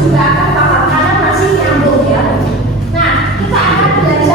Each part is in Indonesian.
Juga akan paham karena masih nyambung ya. Nah, kita akan belajar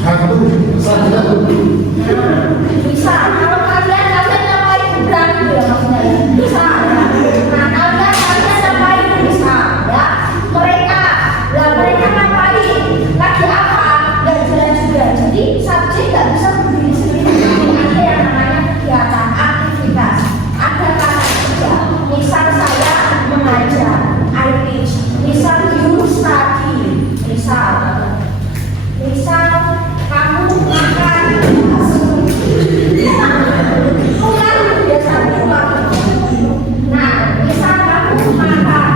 Bisa, kalau kalian ngapain berani ya maksudnya bisa ya. Nah kalian ngapain bisa ya. Mereka ngapain lagi apa nggak jelas juga. Jadi subjek nggak bisa berdiri sendiri. Ada yang namanya kegiatan aktivitas, ada kata kerja. Misal saya mengajar, I teach. Misal you study. Misal kamu makan nah, misal kamu makan,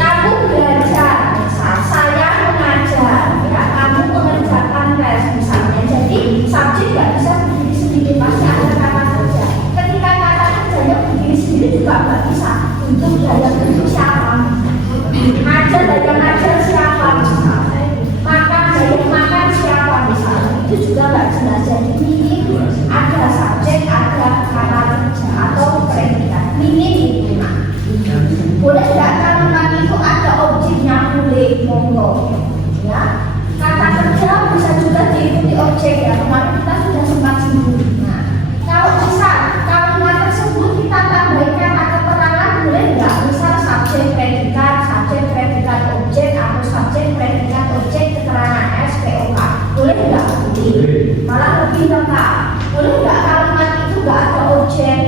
kamu belajar, misal saya mengajar, ya kamu mengerjakan tes misalnya. Jadi subjek nggak bisa berdiri sendiri, pasti ada kata kerja. Ketika kata kerjanya berdiri sendiri juga nggak bisa. Untuk belajar itu siapa? Ngajar dan ngajar siapa misalnya? Makan dan makan siapa misalnya? Itu juga nggak jelas. Jadi ini ada subjek, ada kata kerja atau predikat. Minim itu nah. Boleh nggak kalimat itu ada objeknya? Boleh, monggo. Ya, kata kerja bisa juga diikuti objek ya. Kemarin kita sudah sempat singgung. Nah, kalau misal kalimat tersebut kita tambahin kata keterangan, boleh nggak? Misal subjek predikat objek atau subjek predikat objek keterangan SPOK. Boleh nggak? Malah lebih lengkap. Boleh nggak kalimat itu nggak ada objek,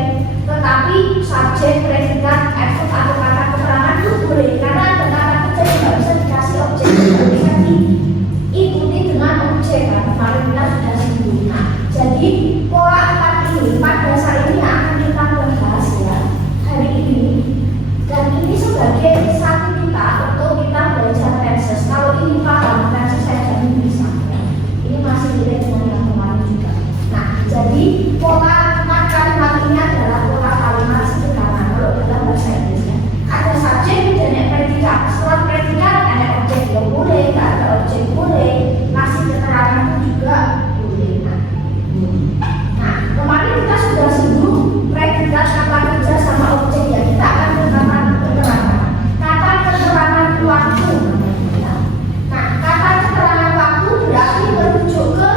tetapi subjek, predikat, adverb atau kata keterangan itu boleh, karena ada kata kerja yang nggak bisa dikasih objek, nggak bisa diikuti dengan objek kan. Kemarin kita sudah singgung. Nah, jadi pola 4 ini, 4 dasar ini akan kita bahas ya hari ini. Dan ini sebagai satu kita untuk kita belajar tenses. Kalau ini paham tenses saya jamin bisa. Ini masih mirip dengan yang kemarin juga. Nah, jadi pola 4 kalimat ini adalah pola kalimat sederhana kalau dalam bahasa Inggris ya. Ada subjek dan predikat. Setelah predikat ada objek yang boleh, nggak ada objek boleh, kasih keterangan pun juga boleh. Nah, kemarin kita sudah singgung predikat kata kerja sama objek ya. Kita akan menggunakan keterangan. Kata keterangan waktu. Nah, kata keterangan waktu berarti merujuk ke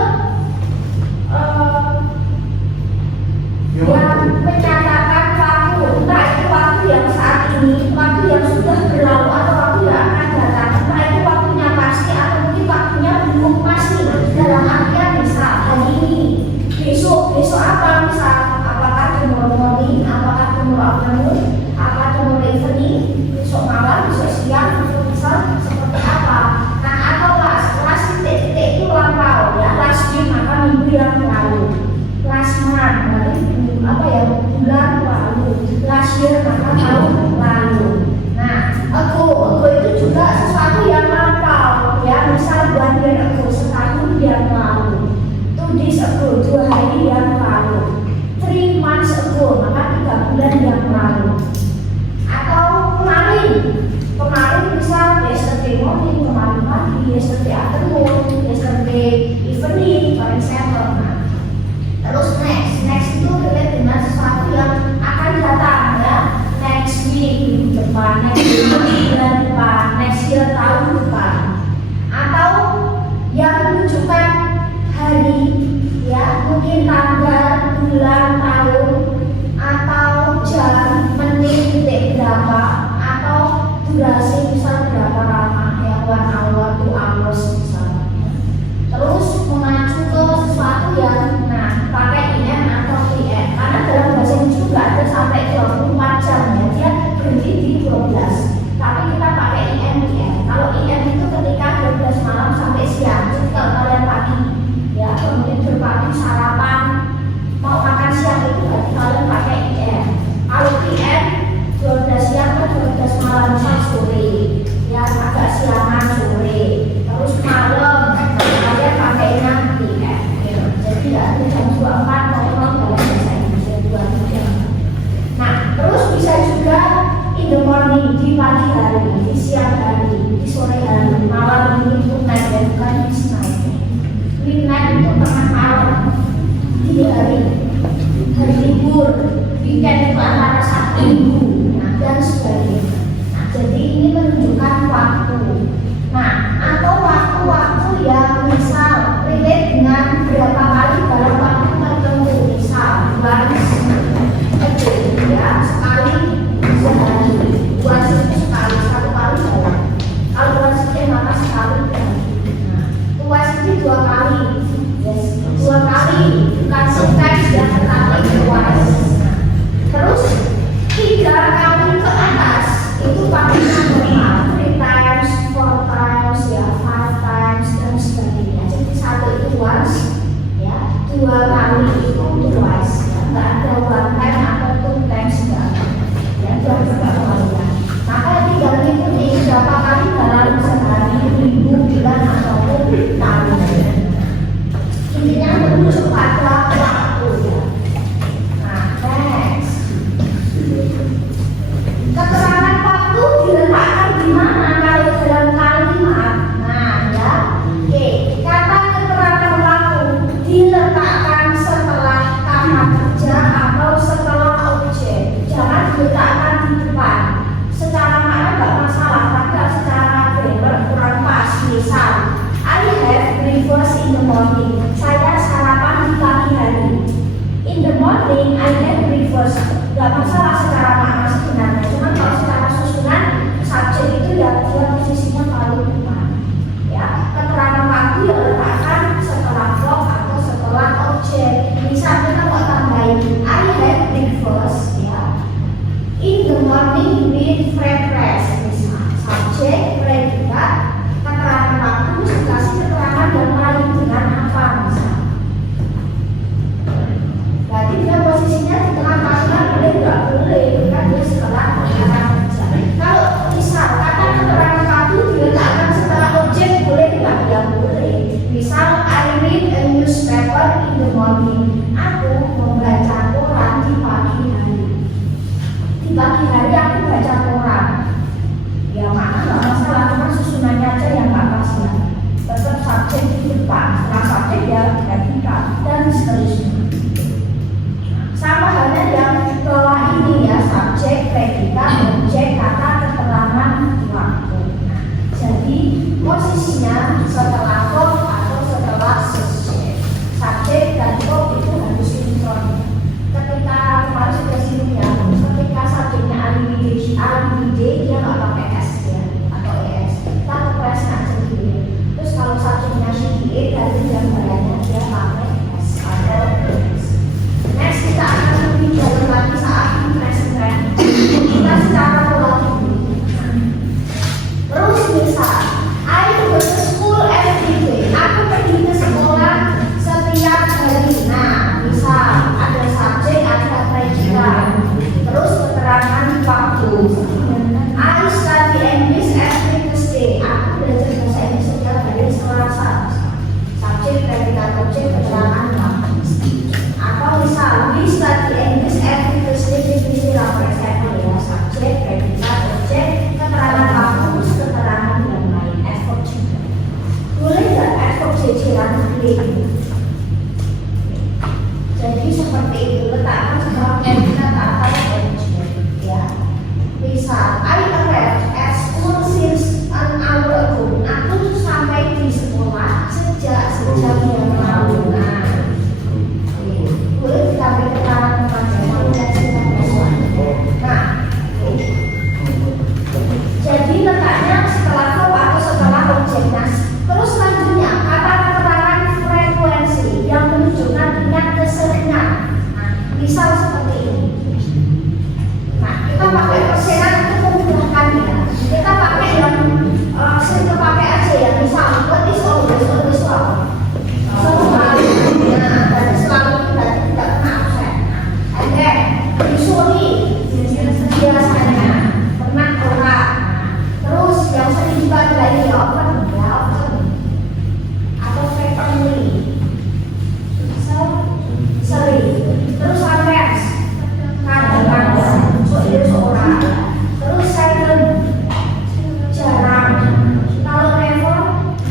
yang menyatakan waktu, entah itu waktu yang saat ini, waktu yang sudah berlalu atau waktu yang akan datang, entah itu waktunya pasti atau mungkin waktunya belum pasti. Dalam artian misal hari ini, besok apa misal, apakah tomorrow morning, apakah tomorrow afternoon, apakah tomorrow evening, besok malam, besok siang, itu misal seperti apa. Nah, atau last titik itu lampau ya, last week maka minggu yang lalu, last month berarti bulan lalu, last year maka tahun lalu. Nah, ago itu juga sesuatu yang lampau ya, misal 1 year ago, setahun yang lalu, 2 days ago, 2 hari yang lalu, 3 months ago maka 3 bulan yang lalu. Atau kemarin misal yesterday morning, kemarin pagi, yesterday afternoon, yesterday evening, for example. Nah, terus next itu relate dengan sesuatu yang akan datang ya, next week minggu depan, next bulan depan, next year tahun depan. Atau yang menunjukkan hari ya, mungkin tanggal, bulan, tahun, atau jam, menit, detik berapa, atau durasi misal berapa lama ya, 1 hour, 2 hours misalnya. Terus mengacu ke sesuatu yang pakai IN atau IN, karena dalam bahasa Inggris juga ada sampai 24 jam ya, dia berhenti di 12, tapi kita pakai IN. Kalau IN itu ketika 12 malam sampai siang. Jadi kalau kalian pagi ya, kemudian berpagi sarapan mau makan siang, itu berarti kalian pakai IN. Kalau IN 12 siang ke 12 malam sampai sore ya, agak siangan sore, terus malam kalian pakai IN. Jadi ada jam 24 dalam bahasa Indonesia 23. Nah, terus bisa juga in the morning, di pagi hari, di siang hari, di sore hari, malam ini untuk night dan bukan midnight. Midnight untuk tengah malam, di hari libur, weekend itu antara Sabtu Minggu, dan sebagainya. Nah, jadi ini menunjukkan waktu. Nah, atau waktu-waktu yang misal relate dua kali, yes, dua kali, bukan sometimes yang pertama itu twice. Terus tiga kali ke atas itu pakainya normal, 3 times, 4 times, ya 5 times dan sebagainya. Jadi satu itu once, ya, dua kali itu twice, ya. Nggak ada 1 time atau 2 times, nggak ada. Ya, jangan sampai kembalian. Maka tinggal ikuti berapa kali dalam sehari, minggu, bulan ataupun tahun. Intinya merujuk pada waktu, ya. Nah, next. Keterangan waktu diletakkan di mana kalau dalam kalimat? Nah, ya, oke. Kata keterangan waktu diletakkan setelah kata kerja atau setelah objek. Jangan diletakkan di depan. Secara makna nggak masalah, tapi secara grammar kurang pas. Misal, I have breakfast in the morning. Saya sarapan di pagi hari. In the morning, I have breakfast. Gak masalah secara makna sebenarnya. Cuma kalau secara susunan subjek itu ya dia posisinya paling depan. Ya, keterangan waktu ya letakkan setelah verb atau setelah objek. Misal kita mau tambahin I have breakfast, ya, in the morning with fried rice. Misal subjek, predikat, keterangan waktu dikasih keterangan yang lain dengan apa misal. Berarti dia posisinya di tengah panggilan boleh nggak boleh, kan dia setelah kata kerja. Kalau misal kata keterangan waktu diletakkan setelah objek boleh nggak? Ya boleh. Misal I read a newspaper in the morning. Aku membaca koran di pagi hari. Di pagi hari aku baca koran. Ya mana nggak masalah, cuma susunannya aja yang nggak pas ya. Tetap subjek di depan, setelah subjek ya predikat dan seterusnya. Sama halnya yang di bawah ini ya, subjek, predikat, objek, kata keterangan waktu. Nah, jadi posisinya setelah verb atau setelah subjek. Subjek dan verb itu harus sinkron. Ketika kemarin sudah singgung ya, ketika subjeknya alibide dia nggak pakai s ya atau es. Kita kelas aja gitu. Terus kalau subjeknya shide dari gambarannya dia pakai s atau es. Next kita akan lebih dalam lagi saat ini present tense. Kita secara pola hidup. Terus misal, I go to school every day. Aku pergi ke sekolah setiap hari. Nah, misal ada subjek, ada predikat. Terus keterangan waktu. I study English every Tuesday. Aku belajar bahasa Inggris setiap hari Selasa. Subjek, predikat, objek, keterangan waktu. Atau misal, we study English every Tuesday di istilah present ya, subjek, predikat, objek, keterangan waktu, keterangan yang lain, adverb juga. Boleh nggak adverb jejeran lain? Jadi seperti itu, letakkan setelah predikat atau objek, ya. Misal, I arrived at school since an hour ago. Aku sampai di sekolah sejak sejam yang lalu. Nah, boleh ditambah keterangan kepanjangan dan silakan. Nah, jadi letaknya setelah verb atau setelah objek. Nah, terus selanjutnya kata keterangan frekuensi yang menunjukkan tingkat keseringan. Nah, misal seperti ini. Nah, kita pakai persenan itu memudahkan ya. Kita pakai yang sering dipakai aja ya. Misal, what is always well. Selalu berarti selalu berarti tidak pernah absen. And then usually biasanya pernah orang. Terus yang sering dipakai lagi ya often atau frequently. Sering. Terus sometimes kadang-kadang seorang. Terus silent jarang. Kalau never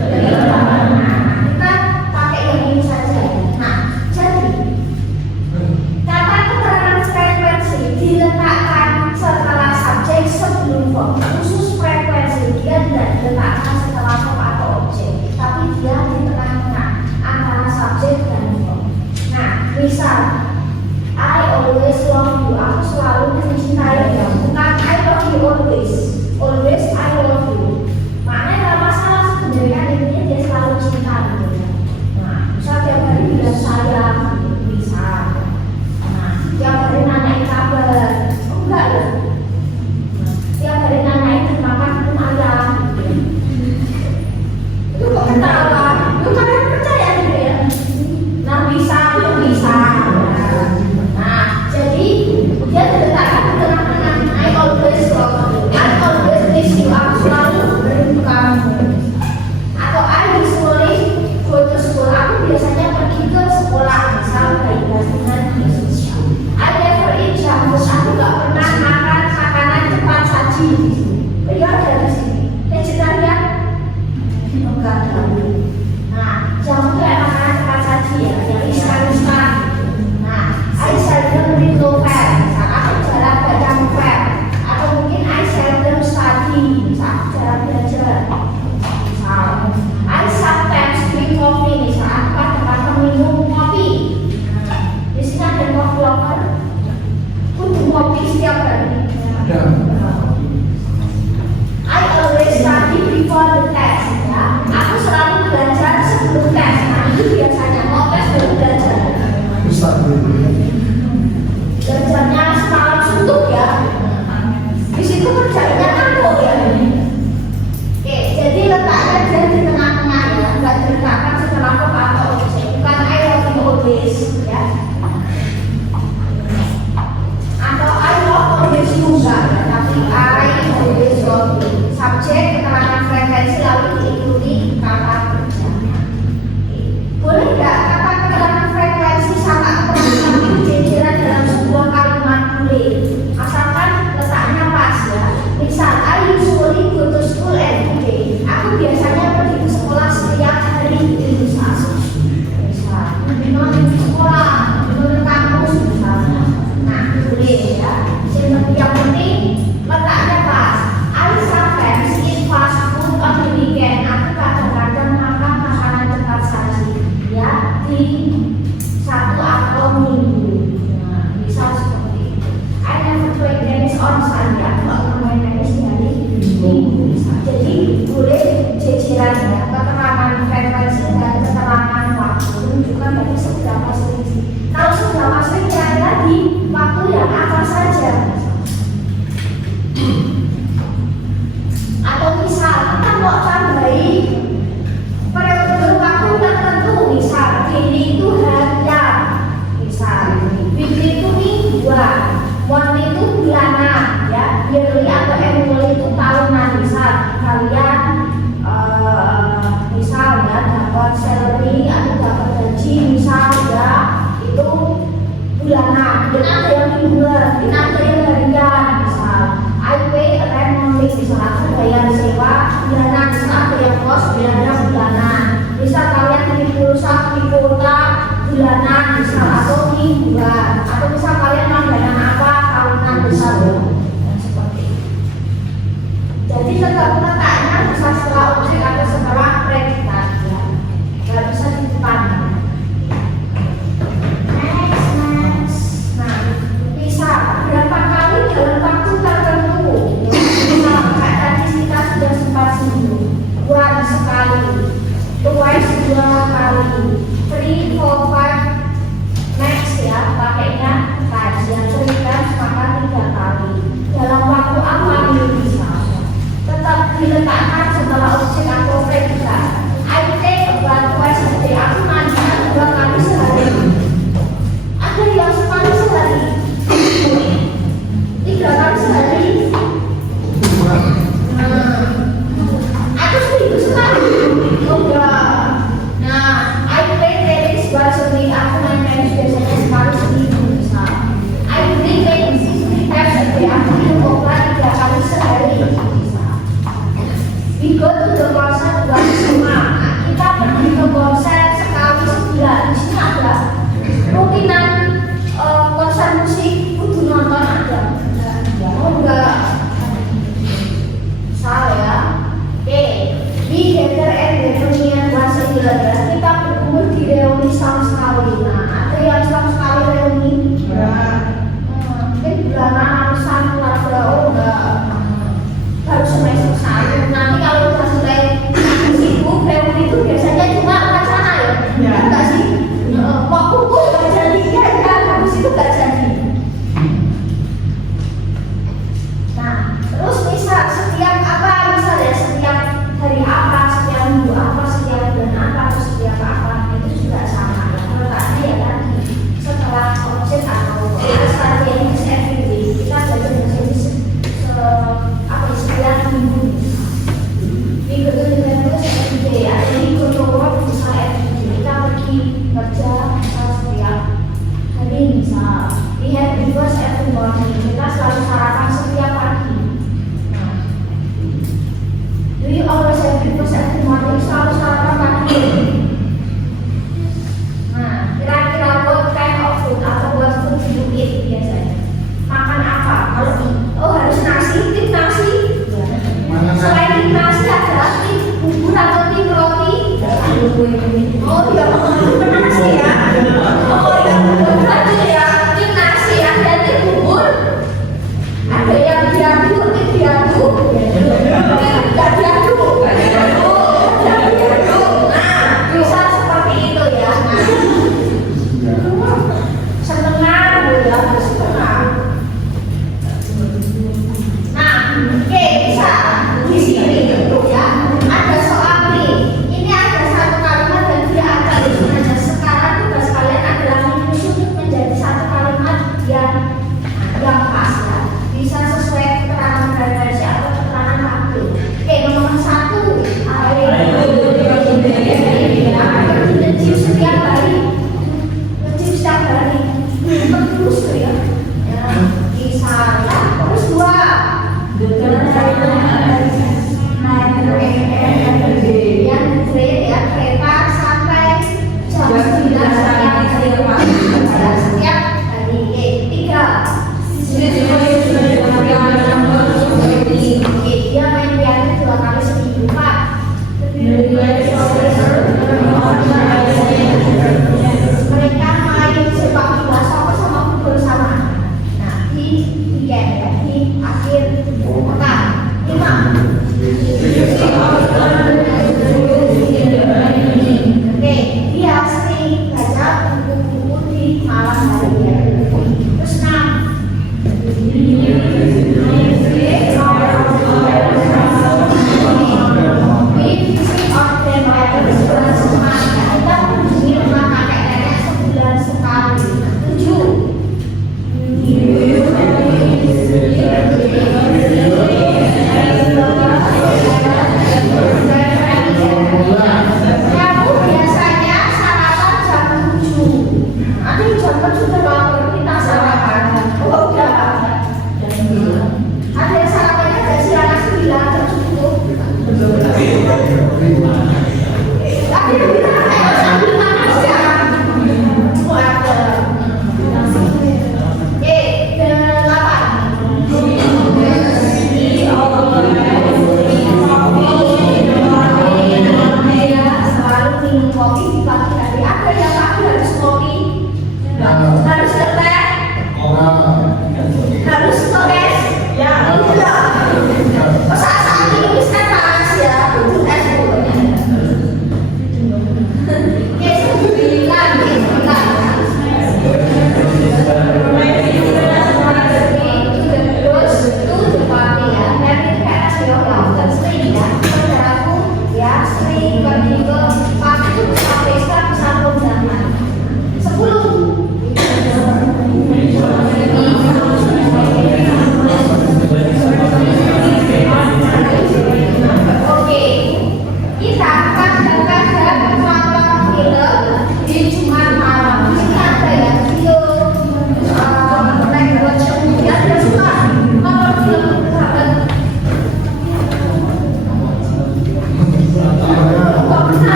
kita pakai yang ini saja. Nah, jadi kata keterangan frekuensi diletakkan setelah subjek sebelum verb. Khusus frekuensi dia tidak diletakkan setelah verb atau objek, tapi dia di tengah-tengah antara subjek dan verb. Nah, misal I always love you. Aku selalu mencintai kamu. Bukan I love you always. Always I love you. Maknanya nggak masalah sebenarnya, intinya dia selalu cinta gitu ya. saat kadang-kadang minum kopi. Nah, di sini ada coffee lover. Kudu kopi setiap hari. I always study before the test. Ya, aku selalu belajar sebelum tes. Nah, itu biasanya mau tes baru belajar. Belajarnya semalam suntuk ya. Di situ kerjanya ngantuk ya. Oke, jadi letaknya dia di tengah-tengah ya, nggak diletakkan setelah kok atau objek. Bukan I love you always ya. Atau I love always you enggak ya, tapi I always love you. Subjek, keterangan frekuensi lalu diikuti kata kerja. Boleh nggak kata keterangan frekuensi sama keterangan itu jejeran dalam sebuah kalimat boleh, asalkan letaknya pas ya. Misal, I usually go to school every day. Aku biasanya pergi ke sekolah setiap hari. Misal, menurut sekolah, menurut kampus misalnya. Nah, boleh ya. Yang penting letaknya pas. I sometimes eat fast food on the weekend. Aku kadang-kadang makan makanan cepat saji ya di Sabtu atau Minggu. Nah, bisa seperti itu. I never play tennis on Sunday. Aku nggak pernah main tenis di hari Minggu. Jadi boleh jejeran ya, keterangan frekuensi dan keterangan waktu menunjukkan dari seberapa sering. Kalau seberapa sering kira-kira di waktu yang apa saja. Atau misal kita mau tambahi periode waktu tertentu, misal daily itu harian, misal weekly itu mingguan, monthly itu bulanan ya, yearly atau annual itu tahunan. Misal kalian misal ya dapat salary atau dapat gaji misal ya itu bulanan, dan ada yang mingguan, dan ada yang harian. Misal I pay rent monthly, misal aku bayar sewa bulanan, misal ada yang kos bayar bulanan. Misal kalian beli pulsa di kota bulanan, misal atau mingguan, atau misal kalian langganan apa tahunan misal ya. Seperti itu. Jadi tetap letaknya bisa setelah objek atau setelah predikat ya, nggak bisa di depan. Next. Nah, bisa berapa kali dalam waktu tertentu. Misal kayak tadi kita sudah sempat singgung, once sekali, twice dua kali, 3, 4, 5. Next ya, pakainya times yang sering times maka 3 kali. Dalam waktu apa ini bisa? Tetap diletakkan setelah objek atau predikat. I take a bath twice a day. Aku mandi 2 kali sehari. Ada yang sekali sehari, 3 kali sehari. Aku seminggu sekali. Enggak. Nah, I play tennis once a week. Aku main tenis biasanya sekali seminggu misal. I drink medicine 3 times a day. Aku minum obat 3 kali sehari. We go to the concert once a month. Kita pergi ke konser sekali sebulan. Di sini ada rutinan konser musik kudu nonton ada. Oh enggak. Salah ya. Oke. We gather and reunion once a year ya. Kita berkumpul di reuni sekali. Nah, ada yang sekali reuni. Mungkin bulanan arisan keluarga. Oh enggak. Baru semester 1. Nanti kalau udah mulai sibuk reuni itu biasanya cuma wacana ya. Enggak sih? Waktu itu nggak jadi ya, habis itu nggak jadi. Nah, terus misal setiap apa, misal ya setiap hari apa, setiap minggu apa, setiap bulan apa, atau setiap apa, itu juga sama ya. Letaknya ya tadi setelah objek atau tadi yang everyday kita belajar jadi setiap minggu. Minggu itu juga terus everyday ya. Jadi untuk work misal everyday kita pergi kerja setiap hari misal. We have breakfast every morning. Kita selalu sarapan setiap pagi. Nah, do you always have breakfast every morning? Selalu sarapan pagi. Nah, kira-kira what kind of food atau what food do you eat biasanya? Makan apa? Kalau harus nasi, tip nasi. Selain tip nasi ada tip bubur atau tip roti. Oh ya terus tuh ya. Ya, di sana terus dua. Yang train ya, kereta sampai jam 9 setiap hari. Tiga. Dia main piano 2 kali seminggu. 4. Mereka main sepak bola sama bersama. Nah, di weekend ya, di akhir pekan. 5. Oke, dia sering baca buku-buku di malam hari ya. Terus 6.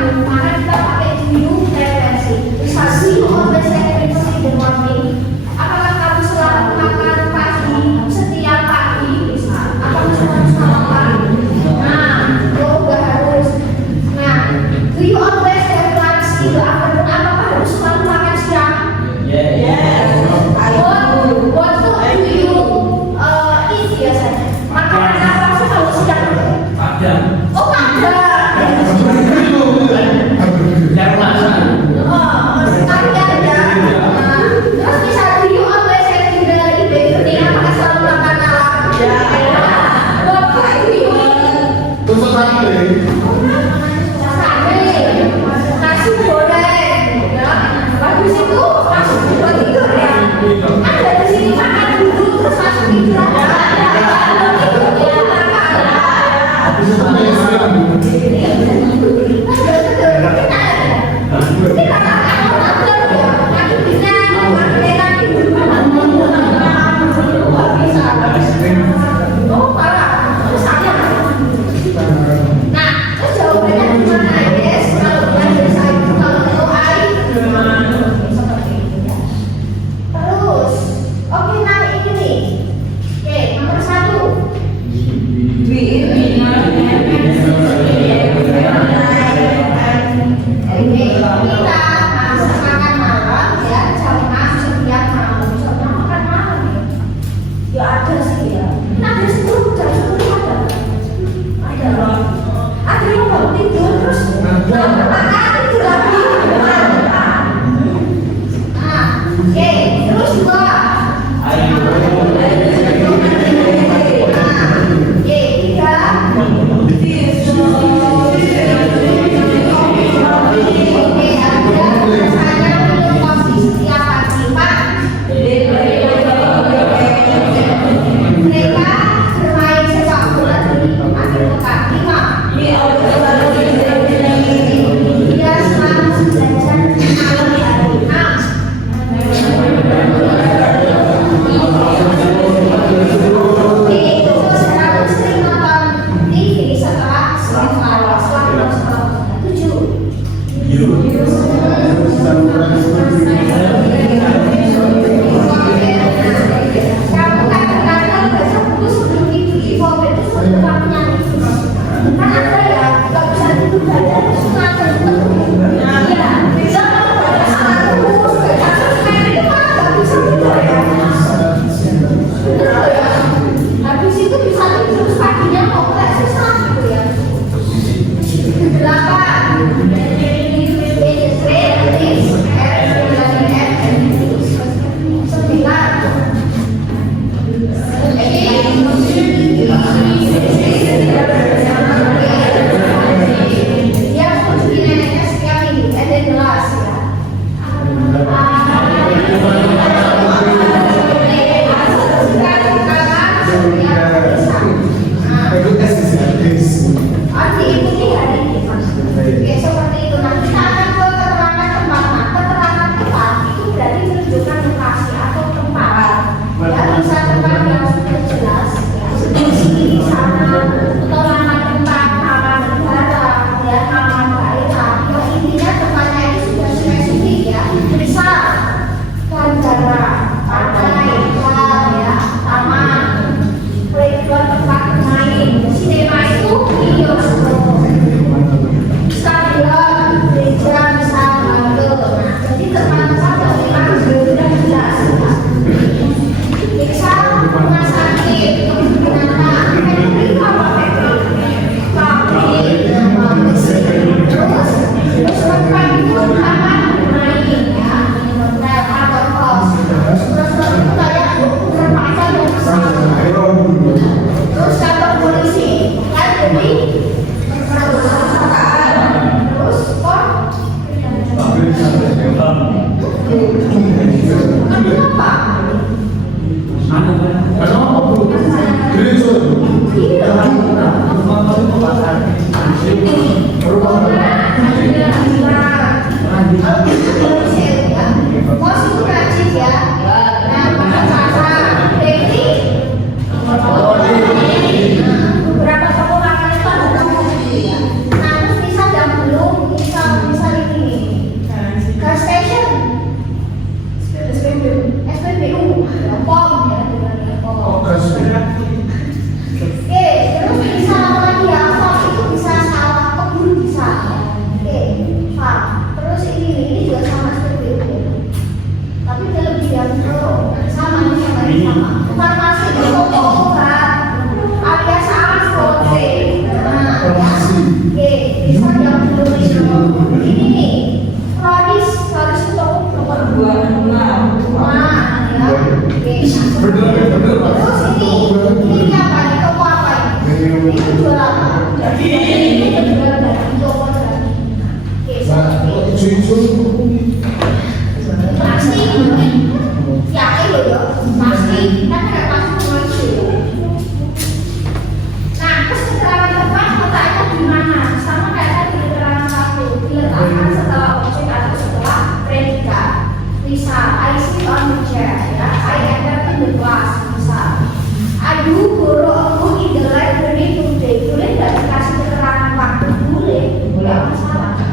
Kemarin kita pakai view referensi. Sasi Kamu kadang-kadang baca buku sebelum tidur, itu sudah waktunya tidur. Kan ada ya, nggak bisa tidur baca terus ngajar terus. Iya, bisa kalau baca salah terus, baca terus itu kan nggak bisa tidur ya. Betul ya. Habis itu bisa tidur terus paginya kok nggak susah gitu ya.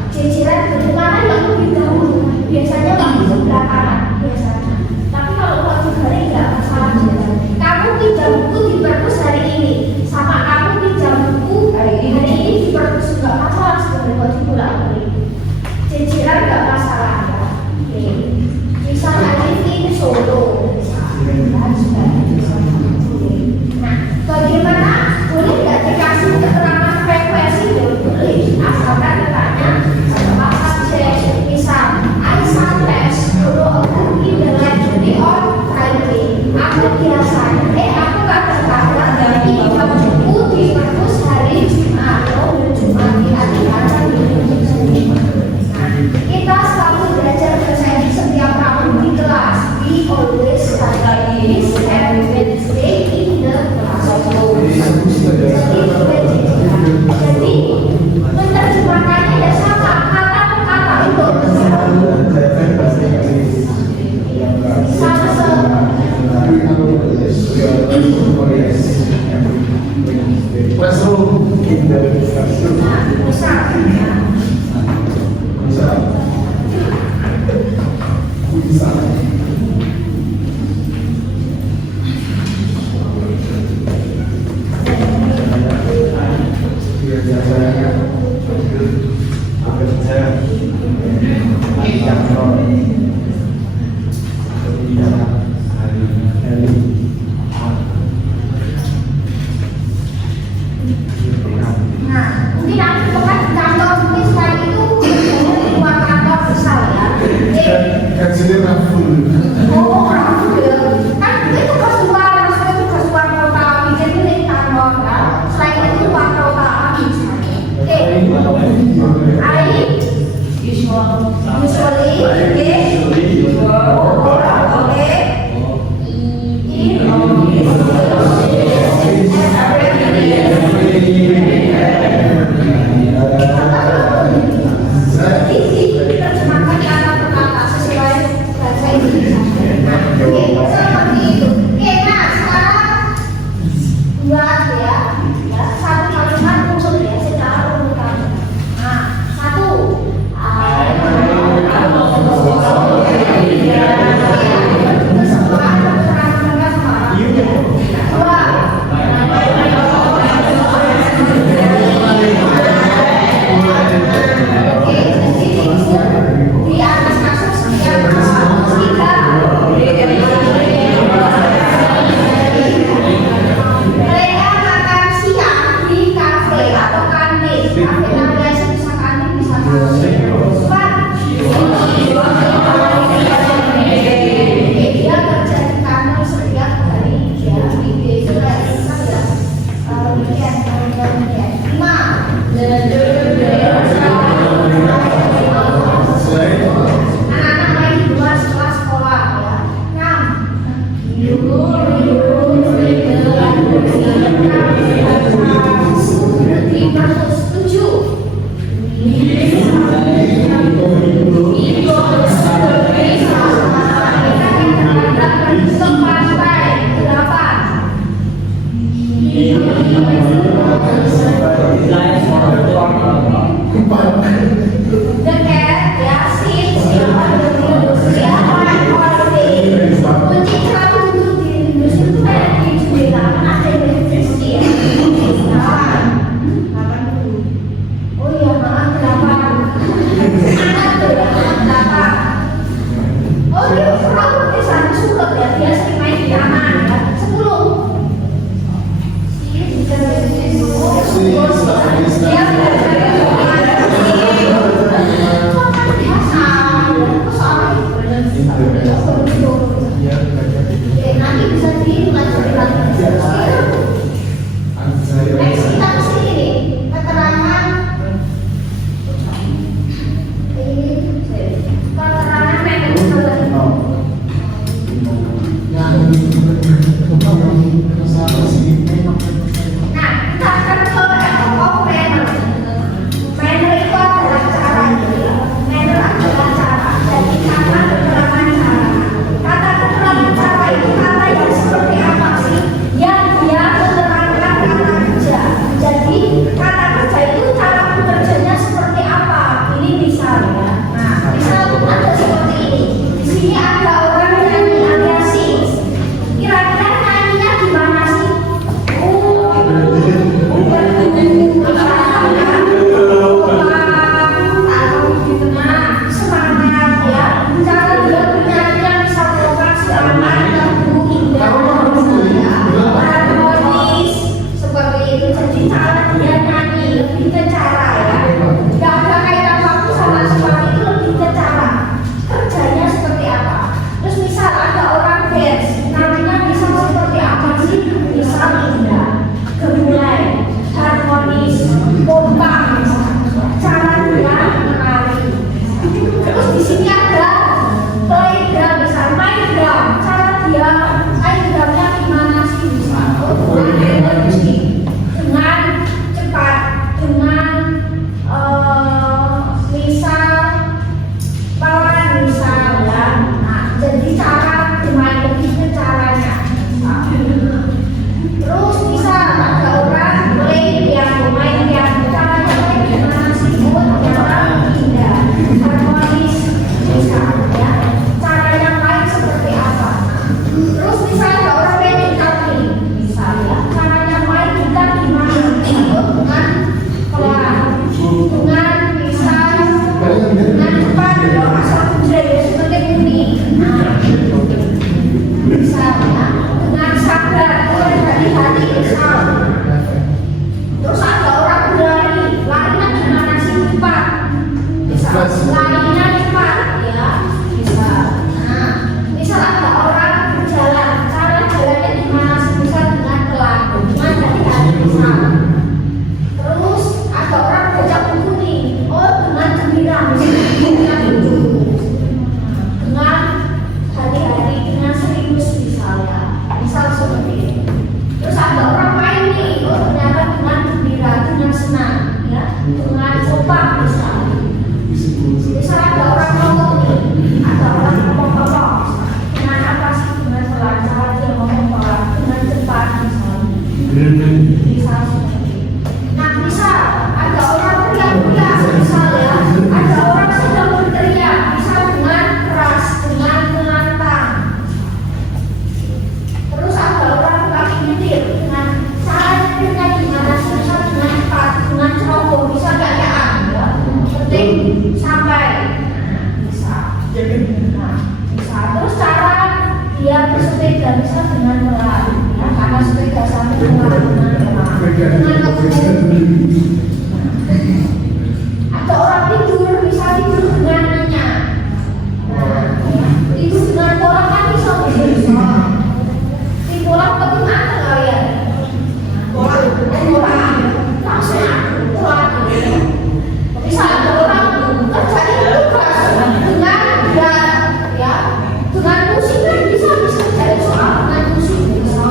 'Cicilan bagaimana yang lebih dahulu Nah, mungkin aku bukan di kantor, mungkin selain itu kerjanya di luar kantor besar ya. Gajinya full. Oh, aku ya. Kan itu tugas luar, maksudnya tugas luar kota, bikin di kantor kan. Selain itu luar kota misalnya. I usually, okay. larinya cepat ya, bisa. Nah, misal ada orang berjalan, cara jalannya gimana? Bisa dengan pelan, dengan hati-hati misal. Terus ada orang baca buku nih, oh dengan gembira, misalnya dengan hati-hati, dengan serius misalnya, misal seperti itu. Terus ada orang main nih, oh ternyata dengan gembira, dengan senang, ya, dengan kompak misalnya. Misal ada orang ngomong nih, ada orang ngomong-ngomong, dengan apa sih? Dengan pelan, cara dia ngomong pelan, dengan cepat misalnya. Misal seperti itu. Nah, misal ada orang teriak-teriak, misal ya, ada orang sedang berteriak, misal dengan keras, dengan menantang. Terus ada orang lagi nyetir, dengan cara nyetirnya gimana sih? Misal dengan cepat, dengan ceroboh, bisa gayaan, ya. Penting sampai. Bisa. Nah, bisa. Terus cara dia bersepeda, bisa dengan pelan, ya, karena sepeda sampai pelan, dengan pelan, dengan lembut. Ada orang tidur, bisa tidur dengan nyenyak. Nah, tidur dengan pola kan bisa. Di pola penting ada kalian. Pola langsung pola. Bisa ada orang kerjanya tugas dengan ya, dengan musik kan bisa cari soal dengan musik bisa.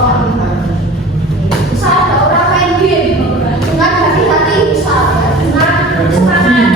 Bisa ada orang main game dengan hati-hati bisa ya, dengan semangat.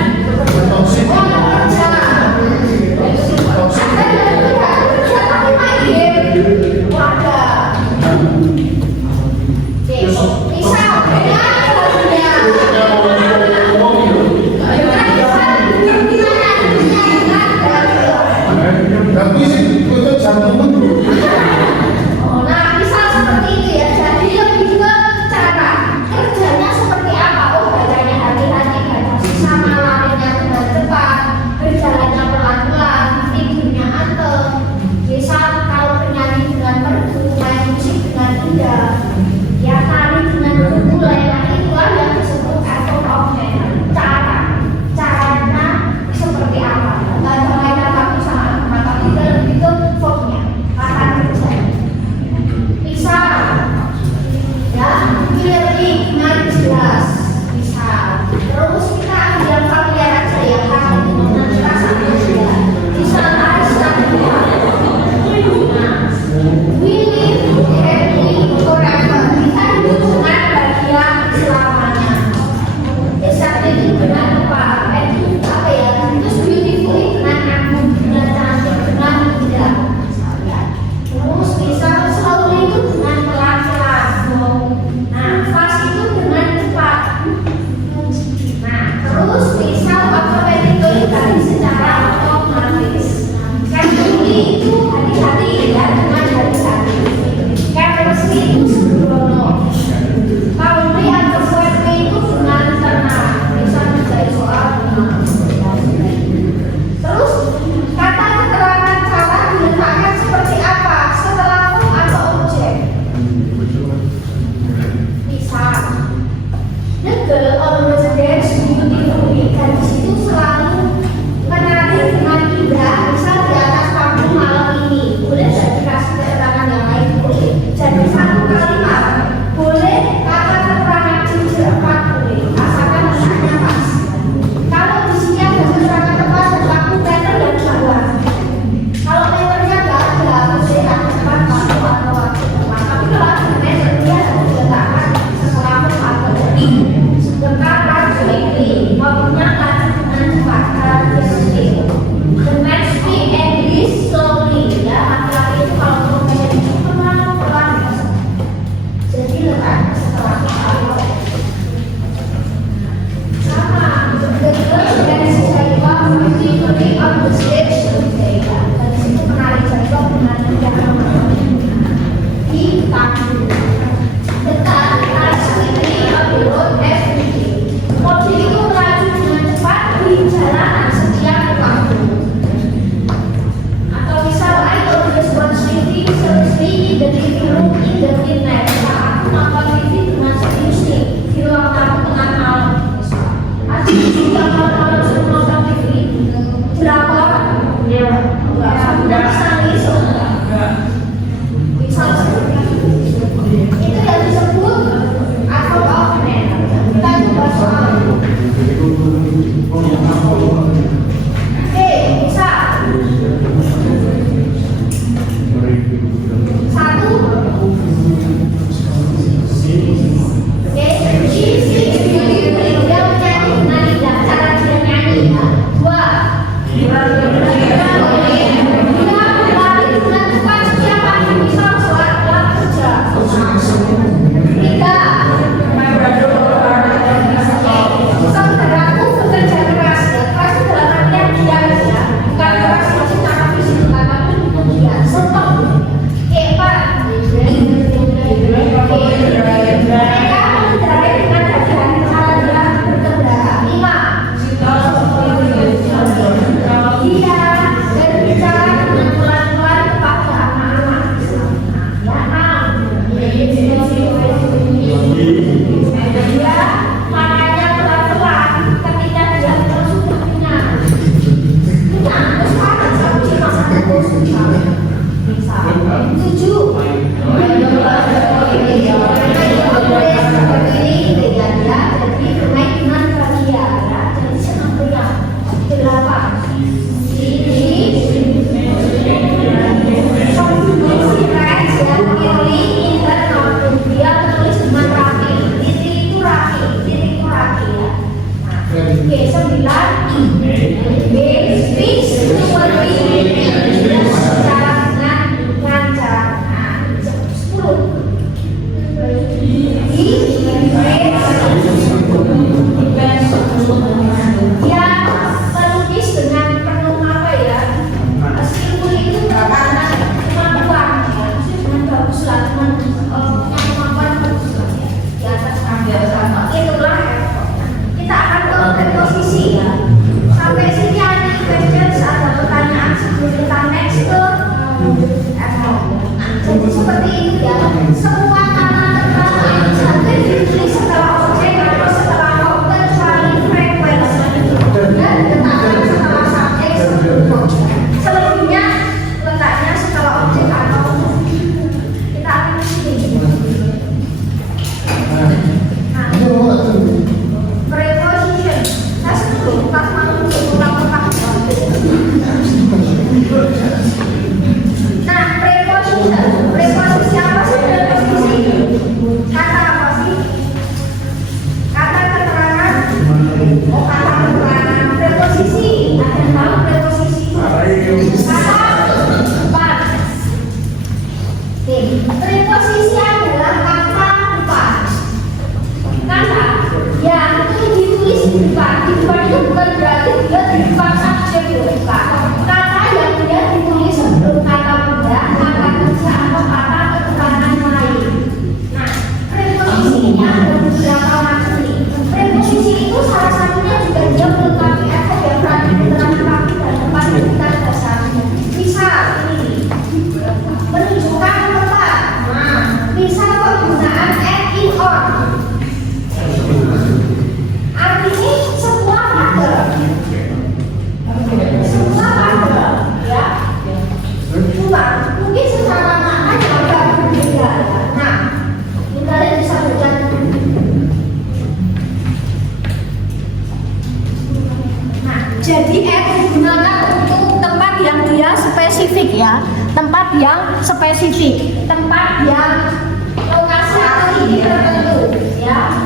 Jadi digunakan untuk tempat yang dia spesifik ya, tempat yang spesifik, tempat yang lokasi atau titik tertentu ya.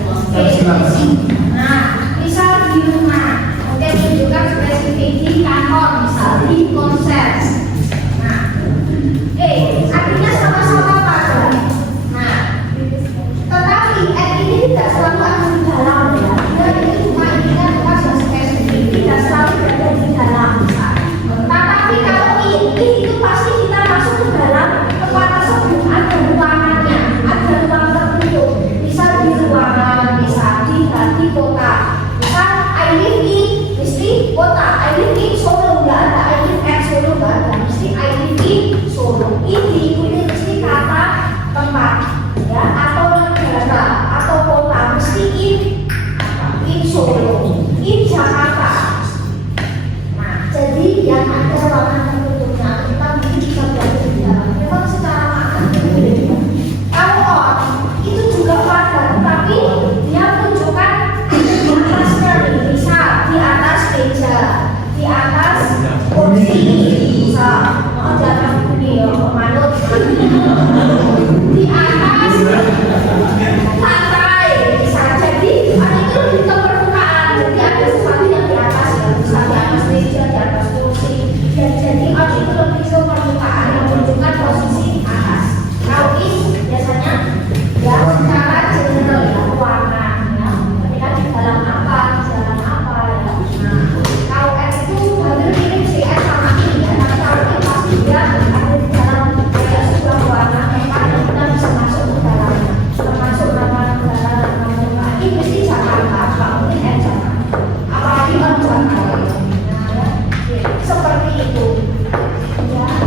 Oke. Nah, misal di rumah, oke tunjukkan spesifik di kantor, misal di konser. Nah, artinya sama-sama pada. Nah, tetapi ini tidak selalu akan di dalam ya. Dan ini cuma ingat tempat yang spesifik, tidak selalu berada di dalam. Tetapi kalau ini itu pasti kita masuk ke dalam tempat tersebut, ada ruangannya, ada ruang tertentu. Misal di ruangan, misal di kota. Misal I live in, mesti kota. I live in Solo, nggak ada. I live at Solo, nggak ada. meja, di atas kursi. Jadi out itu lebih ke permukaan yang menunjukkan posisi atas. Kalau in biasanya ya secara general ya warna ya. Ketika di dalam apa ya. Nah, kalau S itu hampir mirip si S sama I ya. Tapi kalau I pasti dia ada di dalam kayak sebuah warna tempat yang benar bisa masuk ke dalamnya. Termasuk nama negara, nama ini mesti Jakarta, nggak mungkin N Jakarta. Apalagi on Jakarta. Nah, ya, seperti itu. Ya.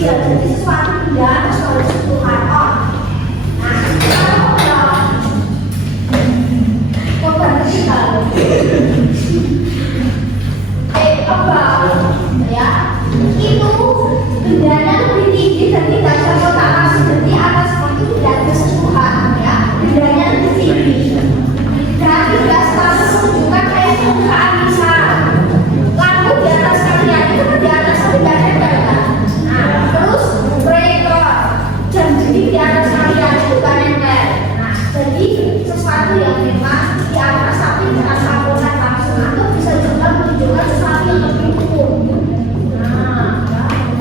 bisa jadi sesuatu di atas kalau sentuhan on. Nah, kalau korban kecil ya itu bendanya lebih tinggi dan tidak jatuh ke atas seperti atas seperti tidak bersentuhan ya bendanya lebih tinggi dan tidak selalu menunjukkan kayak permukaan misal lampu di atas kalian itu kan di atas tidak nempel kan. Nah terus breaker jam jeli di atas kalian itu kan nempel. Nah jadi sesuatu yang memang di atas tapi tidak sambungan langsung atau bisa juga menunjukkan sesuatu yang lebih umum. Nah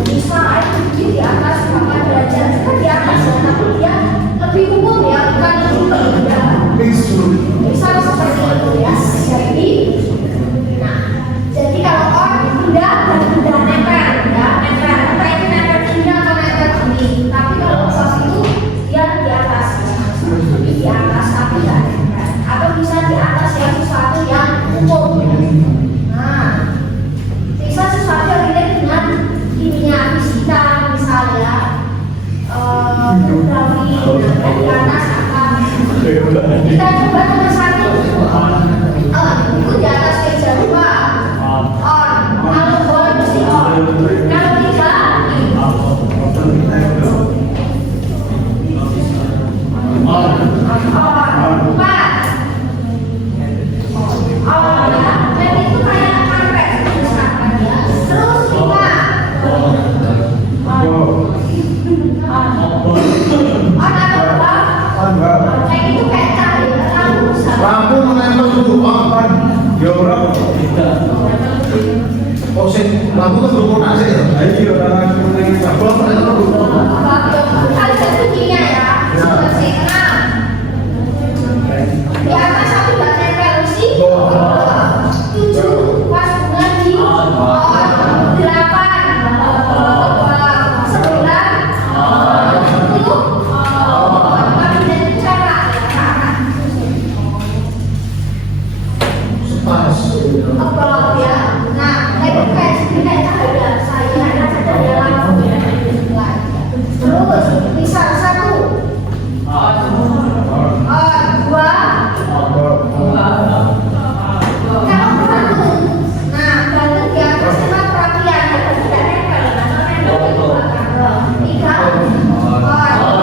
bisa air biji di atas berapa derajat kan di atas ya tapi dia lebih umum ya bukan lebih rendah. Misal seperti itu ya. Jadi kalau orang benda dan benda nempel ya nempel entah itu nempel tinggi atau nempel tinggi. Tapi kalau pas itu dia di atas ya. Di atas tapi tidak nempel. Atau bisa di atas yang sesuatu yang umum ya. Nah bisa sesuatu yang relate dengan kimia fisika misalnya geografi di atas akan kita coba nomor satu itu di atas meja 2 on kalau boleh mesti on kalau tidak dan itu kayak karet misalkan ya terus 5 kayak itu kayak cahaya Lampu menempel dulu, apa? Ya orang. Oh sih, lampu kan dulu nasi ya. Ayo orang menempel. Kalau menempel dulu. kali kuncinya ya seperti di atas tapi nggak nempel sih 7 pas bunga di 8 9 10 abang ya. Nah, kayak segini cahaya saya ada lampu ya. Terus misal 1 2 kalau gantung. Nah, gantung di atas memang perapian tapi tidak nempel atau nempel itu bakal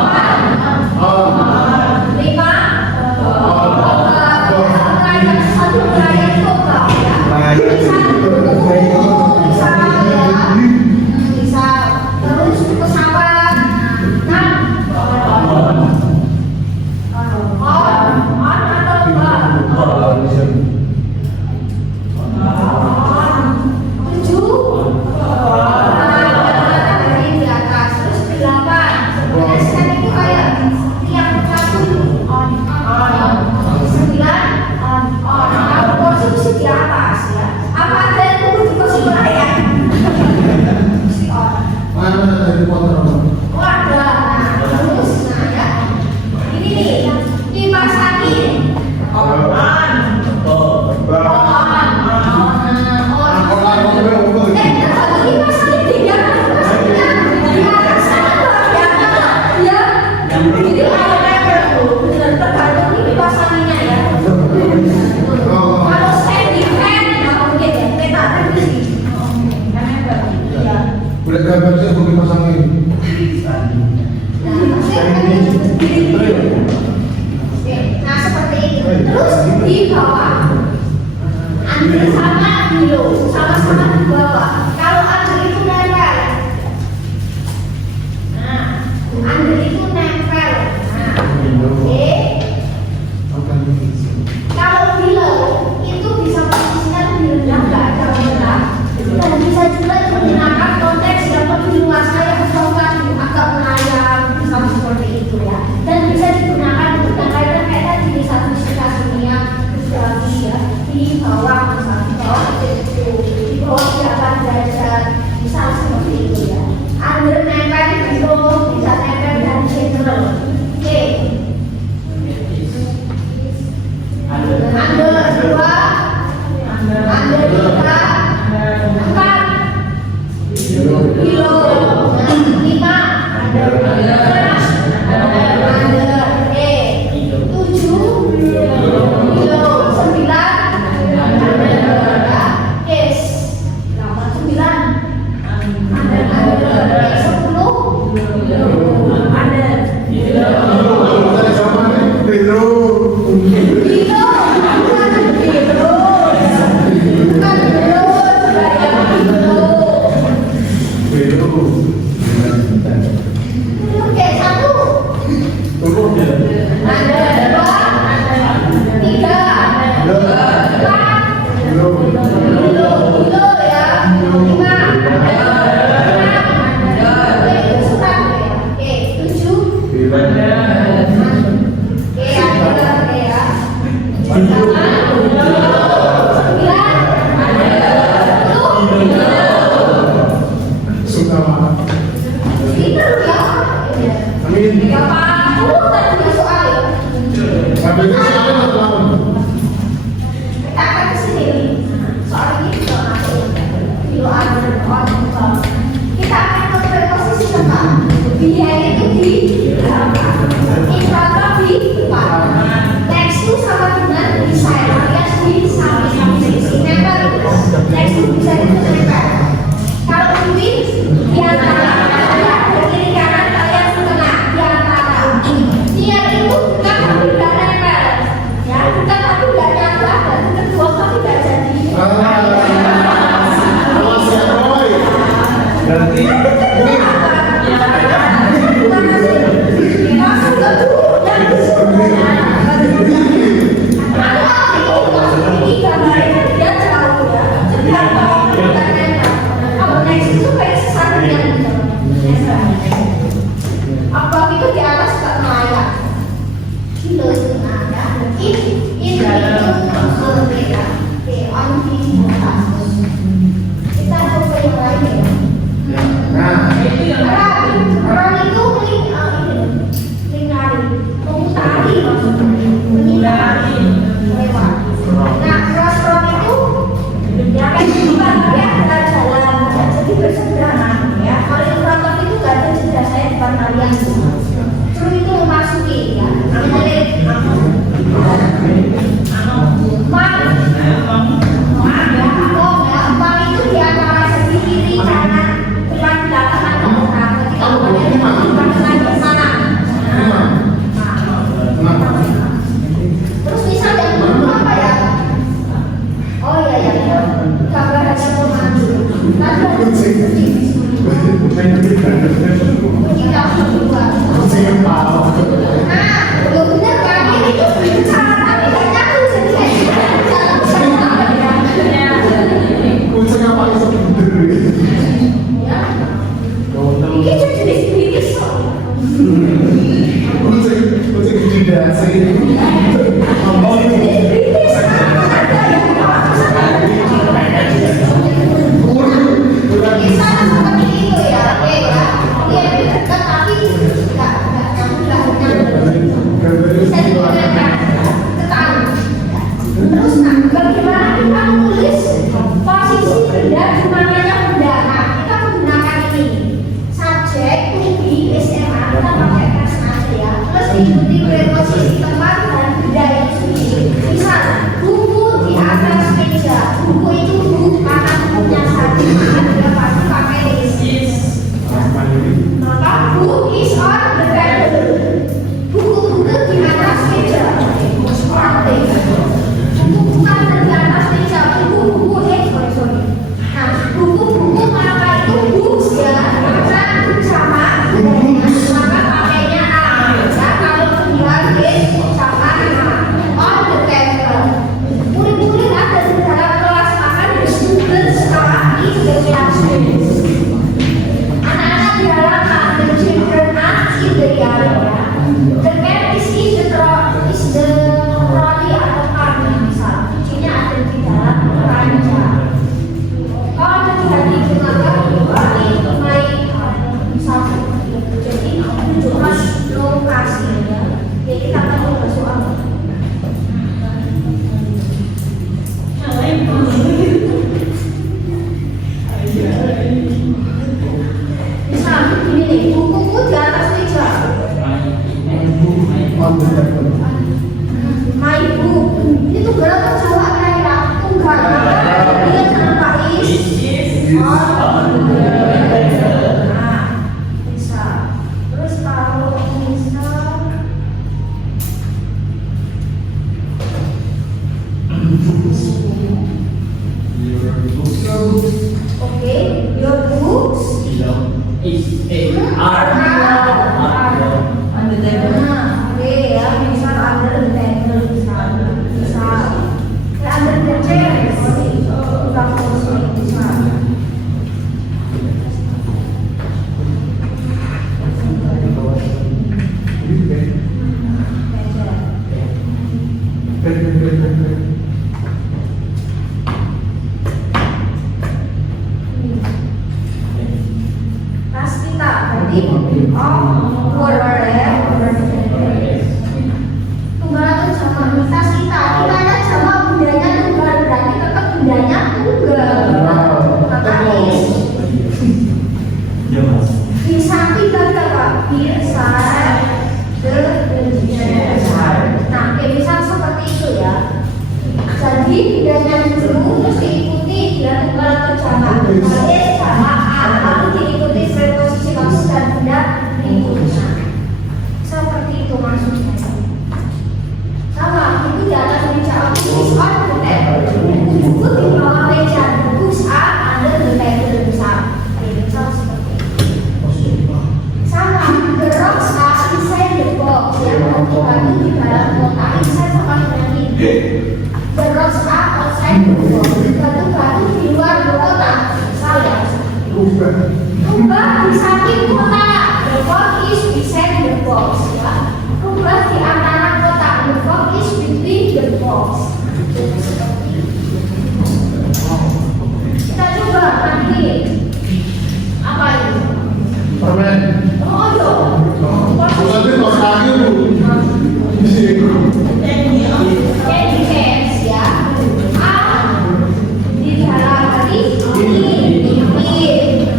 好啊，好，谢谢。you are on top. Kita akan berposisi tetap. Behind itu di belakang, in front of di depan. Next to sama dengan di side alias di samping sisi. Nempel. Next to bisa ditempel. Kalau ini di antara dari kiri kanan kalian di tengah di antara. Niat itu bukan tapi tidak nempel, ya bukan tapi tidak nyata dan kedua kali tidak jadi. Awas ya boy. Berarti ini Masuk ke dulu dan sebenarnya. Ini gambarnya dia jauh ya. Cepat kalau bukan nempel. Kalau next itu kayak sesatnya. Apa itu di atas gak layak? Gitu, nah ya. Ini berbeda. Oke, on di atas. Kita coba yang lain ya. nah Orang itu memutari maksudnya, menyinari lewat. Nah, cross road itu ya kayak gimana ya kita jalan jadi berseberangan ya. Kalau yang front road itu gak ada jeda saya depan kalian. Terus itu memasuki ya. Mang itu di antara sisi kiri kanan depan belakang atau belakang. Ketika kemudian di sana. Terus misal yang kedua apa ya? Oh iya ya, gambar hanya pemandu. Lalu ada kucing kedua. kucing pau. Nah, benar kan ini tuh cara tidak nyatu jadi kayak jalan sana ya. Kucing apa itu bener? Ya. Ini jenis British kok. Kucing tidak sih. Jenis British ada yang bisa seperti itu ya, oke ya. Dia dekat tapi nggak bisa digunakan ketan. Terus nah, bagaimana kita menulis posisi benda di mananya benda? Nah, kita menggunakan ini subjek, to be, SMA kita pakai kata aja ya. Terus diikuti preposisi tempat dan benda itu sendiri. Misal buku di atas meja, buku itu buku kanan bukunya satu, dia pasti pakai is. Maka book is on the table. Buku-buku di atas meja. Seperti buku ada di atas meja. Buku-buku sorry. Nah, buku-buku maka itu books ya. Maka sama maka pakainya A. Ya, kalau tinggal is sama on the table. Murid-murid ada di dalam kelas maka the students sekarang is the classroom. Anak-anak di halaman, the children are in the yard. The cat is the trolley atau cart misal. Kucingnya ada di dalam keranjang. Kalau ada di hati maka ini main misal seperti itu. Jadi tunjukkan lokasi ya. Jadi kita akan coba soal. Misal ini nih, buku-buku di atas meja. On the table. My book itu berapa Jawa kayak tunggal. Dia jangan pakai Nah, bisa. Terus kalau misal oke, your books oke ya, misal under the table misal. Kayak under the chair tukang kursi misal. Tas kita berarti over ya. Tunggal atau sama tas kita ada sama bundanya tunggal berarti tetap bundanya tunggal. Maka ini Rubah di samping kota. The box is beside the box. Ya. Rubah di antara kota. The box is between the box. Kita coba nanti. Apa itu? Permen. Oh iya. Tapi kok kaki bu? Jadi cans ya. A di dalam tadi ini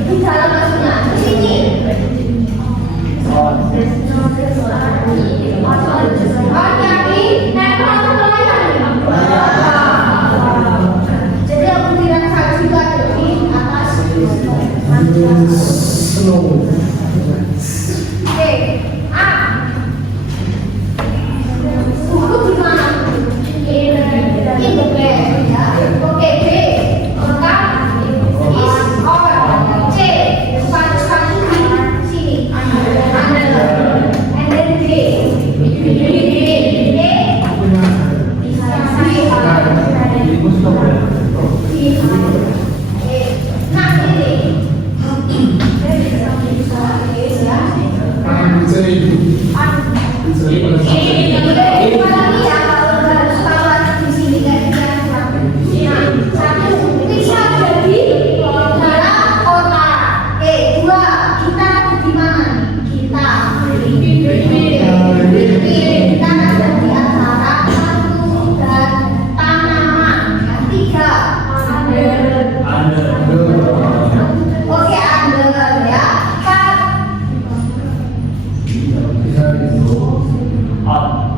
di dalam maksudnya di sini. Oh jadi nempel atau pelayan? Jadi aku bilang saya juga di atas. Snow. Oke, A. Buku di mana? In the bag, ya. Oke, B. Lengkap. Is on. C. Sepatu di sini. Under. And then D. D. Nah, ini. Oke, under ya.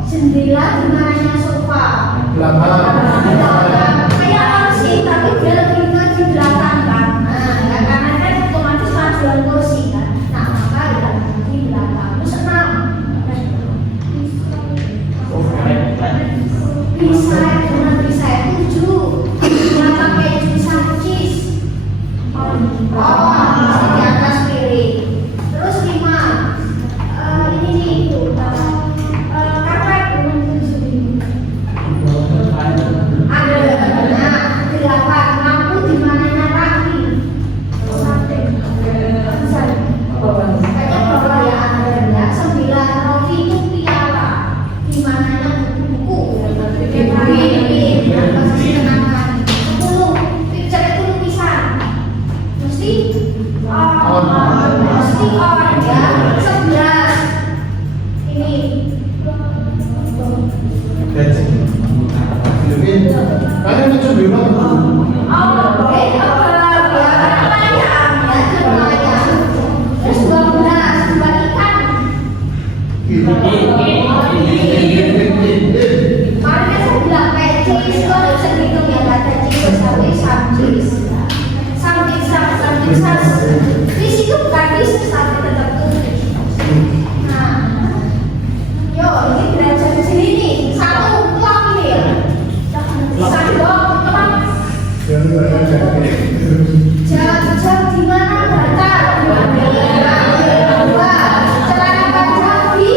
Jendela di mananya sofa. Kayak orang sih, tapi dia lebih ke di belakang kan. Nah, ya, karena kan otomatis majuan kursi kan. Nah, maka ya di belakang. Terus 6. Bisa, dengan bisa 7. Dia pakai tulisan cheese. Di atas piring. Terus 5. Ini nih itu. Karpet. Ada. Nah, 8. Lampu di mananya rapi. Kayaknya bawah ya ada ya. 9. Roti itu piala. Di mananya buku. Ini pasti kenangan. 10. Picture itu lukisan. Mesti on ya. 11. Ini. Kalian lucu bilang. Terus 12 dibalikan. Makanya saya bilang kayak cheese itu harus segitu ya, kata cheese sampai di situ bukan bis tapi tetap tuh. Nah, yo ini belajar di sini nih. 1 clock ini ya. 1 clock. Jam di mana baca? 2. Celana panjang di.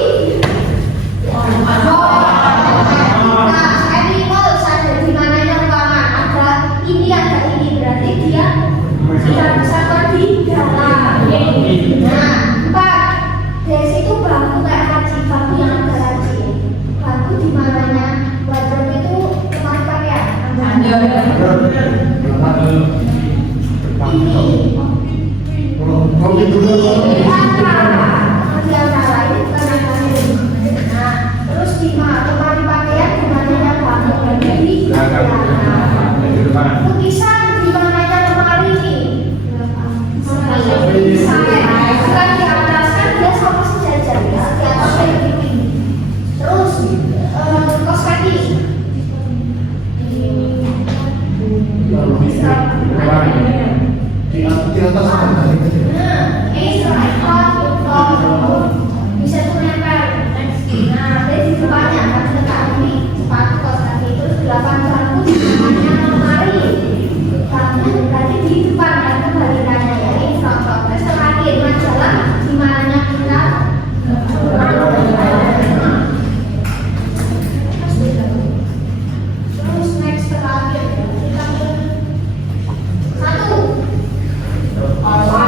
Animal ada di mananya ruangan. Ada ini berarti dia tidak bisa di dalam. Nah, 4. Dari situ bangku kayak haji, bangku yang ada haji. Bangku di mananya wardrobe itu tempat pakaian. Ini. Di antara ini bukan yang. Nah, terus 5. Tempat pakaian di mananya bangku berada di belakang. Lukisan di mananya lemari ini. Bukan di atas kan dia sama sejajar ya, di atas lebih tinggi. Terus kosmetik. Di atas apa? Bisa tuh nempel. Nah, dari di depannya kan dekat ini sepatu kosmetik. Terus 8 bangku di depannya lemari. Bangku berarti di depan kan kebalikannya ya, ini front. Terus terakhir majalah di mananya kita. Terus next terakhir kita ke 1.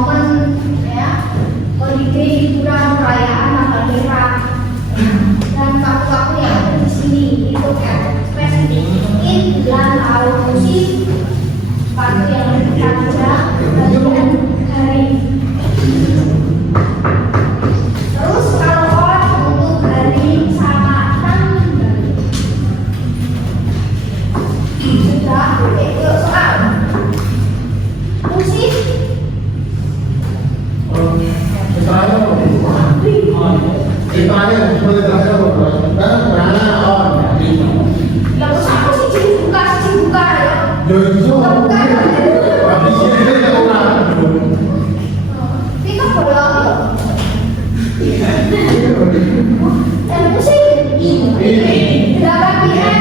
momen ya holiday liburan perayaan tanggal merah dan waktu-waktu yang ada di sini itu spesifik in bulan Agustus waktu yang dekat juga bagian hari. Terus kalau on untuk hari sama tanggal sudah itu soal musik yang satu sih dibuka ya. Kita bolong. Dan musik ini. Berapa PM?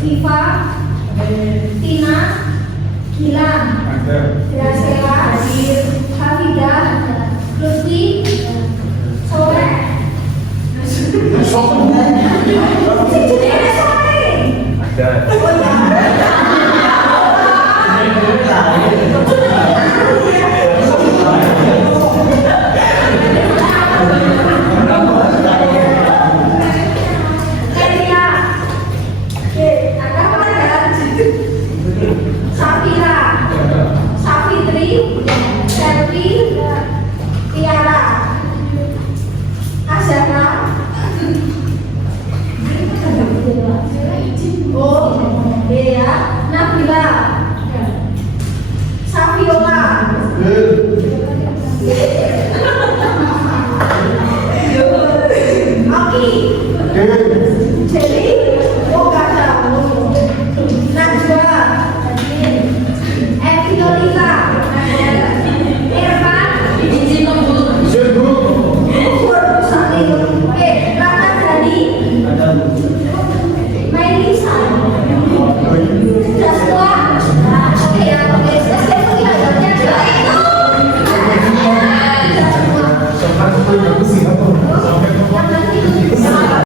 Viva, Tina, Gilang, Graciela,